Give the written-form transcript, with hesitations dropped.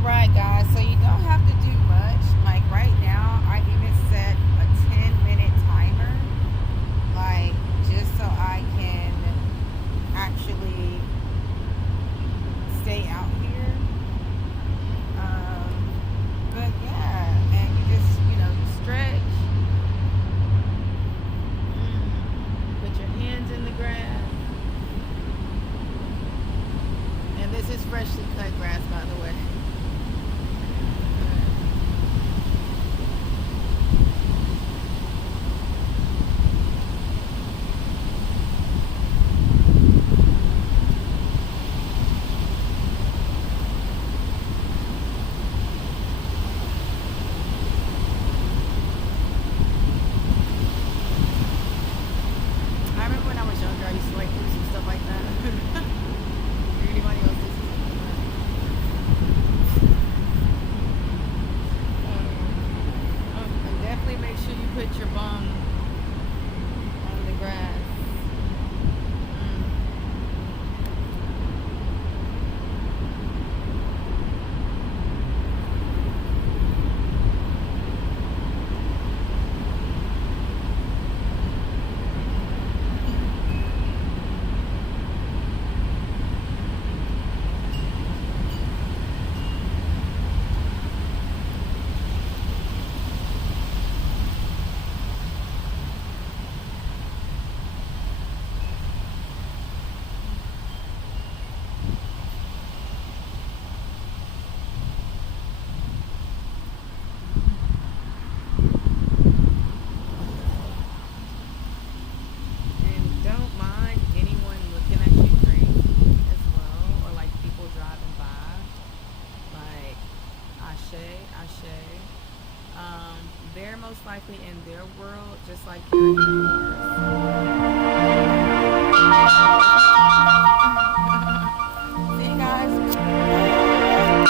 Alright, guys, so you don't have to do much. Like right now, I even set a 10-minute timer, like just so I can actually stay out here. But yeah, and you just, you stretch, put your hands in the grass. And this is freshly cut grass, by the way. I remember when I was younger, I used to like do some stuff like that. Anybody else do some stuff like that? And definitely make sure you put your bum on the grass. Mm. And don't mind anyone looking at you crazy as well, or like people driving by. Like, Ashe, Ashe. They're most likely in their world just like you're in yours.